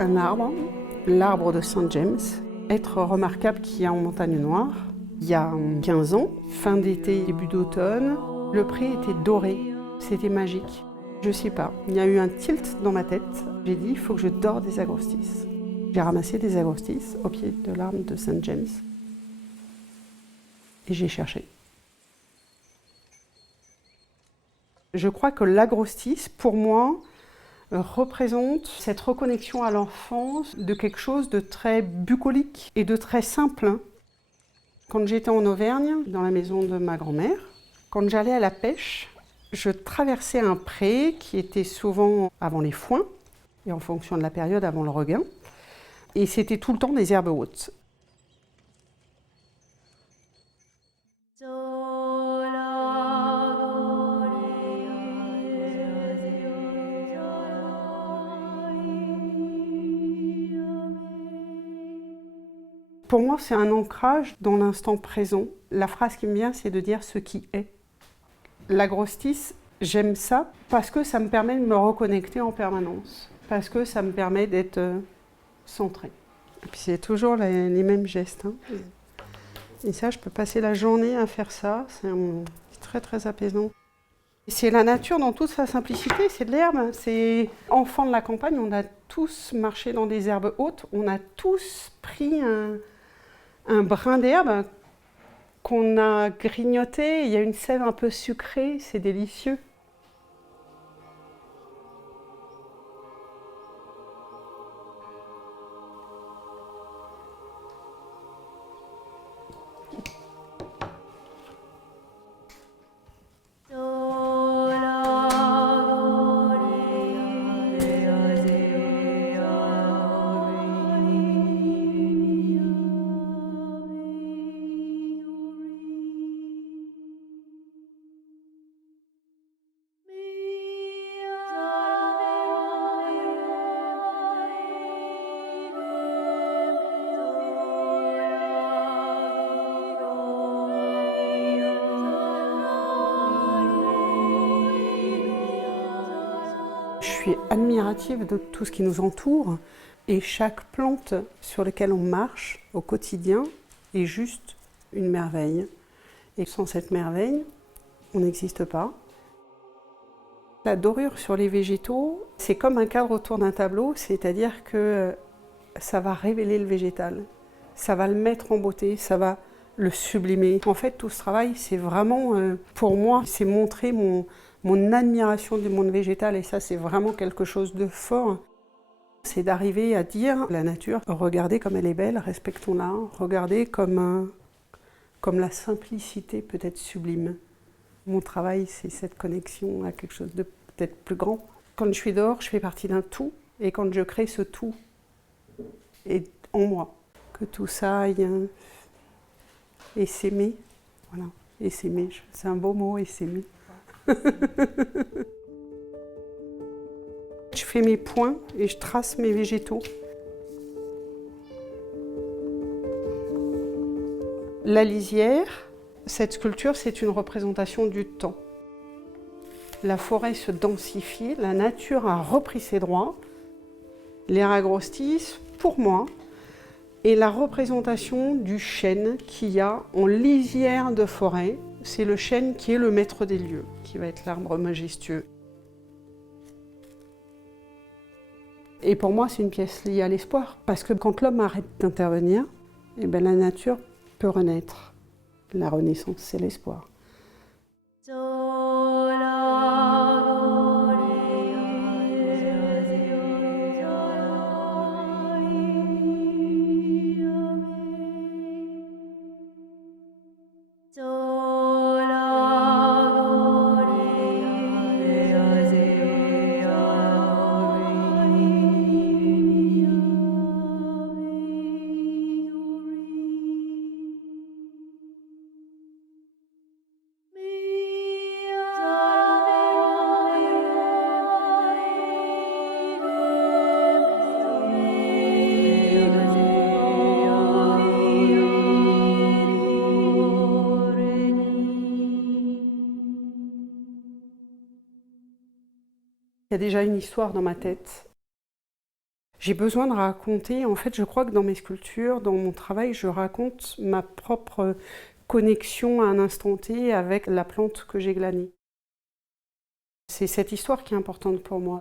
un arbre, l'arbre de Saint James, être remarquable qu'il y a en Montagne Noire. Il y a 15 ans, fin d'été, début d'automne, le pré était doré, c'était magique. Je sais pas, il y a eu un tilt dans ma tête, j'ai dit il faut que je dore des agrostis. J'ai ramassé des agrostis au pied de l'arbre de Saint James et j'ai cherché. Je crois que l'agrostis, pour moi, représente cette reconnexion à l'enfance de quelque chose de très bucolique et de très simple. Quand j'étais en Auvergne, dans la maison de ma grand-mère, quand j'allais à la pêche, je traversais un pré qui était souvent avant les foins, et en fonction de la période, avant le regain, et c'était tout le temps des herbes hautes. Pour moi, c'est un ancrage dans l'instant présent. La phrase qui me vient, c'est de dire ce qui est. L'agrostis, j'aime ça parce que ça me permet de me reconnecter en permanence, parce que ça me permet d'être centrée. Et puis c'est toujours les mêmes gestes. Hein. Et ça, je peux passer la journée à faire ça, c'est très très apaisant. C'est la nature dans toute sa simplicité, c'est de l'herbe. C'est enfant de la campagne, on a tous marché dans des herbes hautes, on a tous pris un brin d'herbe qu'on a grignoté, il y a une sève un peu sucrée, c'est délicieux. Je suis admirative de tout ce qui nous entoure et chaque plante sur laquelle on marche au quotidien est juste une merveille. Et sans cette merveille, on n'existe pas. La dorure sur les végétaux, c'est comme un cadre autour d'un tableau, c'est-à-dire que ça va révéler le végétal, ça va le mettre en beauté, ça va le sublimer. En fait, tout ce travail, c'est vraiment, pour moi, c'est montrer mon admiration du monde végétal, et ça, c'est vraiment quelque chose de fort. C'est d'arriver à dire, la nature, regardez comme elle est belle, respectons-la, regardez comme la simplicité peut être sublime. Mon travail, c'est cette connexion à quelque chose de peut-être plus grand. Quand je suis dehors, je fais partie d'un tout, et quand je crée ce tout est en moi. Que tout ça aille et s'aimer, voilà, et s'aimer, c'est un beau mot, et s'aimer. Je fais mes points et je trace mes végétaux. La lisière, cette sculpture, c'est une représentation du temps. La forêt se densifie, la nature a repris ses droits. L'air agrostis, pour moi, est la représentation du chêne qu'il y a en lisière de forêt. C'est le chêne qui est le maître des lieux, qui va être l'arbre majestueux. Et pour moi, c'est une pièce liée à l'espoir, parce que quand l'homme arrête d'intervenir, eh bien, la nature peut renaître. La renaissance, c'est l'espoir. Il y a déjà une histoire dans ma tête. J'ai besoin de raconter, en fait, je crois que dans mes sculptures, dans mon travail, je raconte ma propre connexion à un instant T avec la plante que j'ai glanée. C'est cette histoire qui est importante pour moi.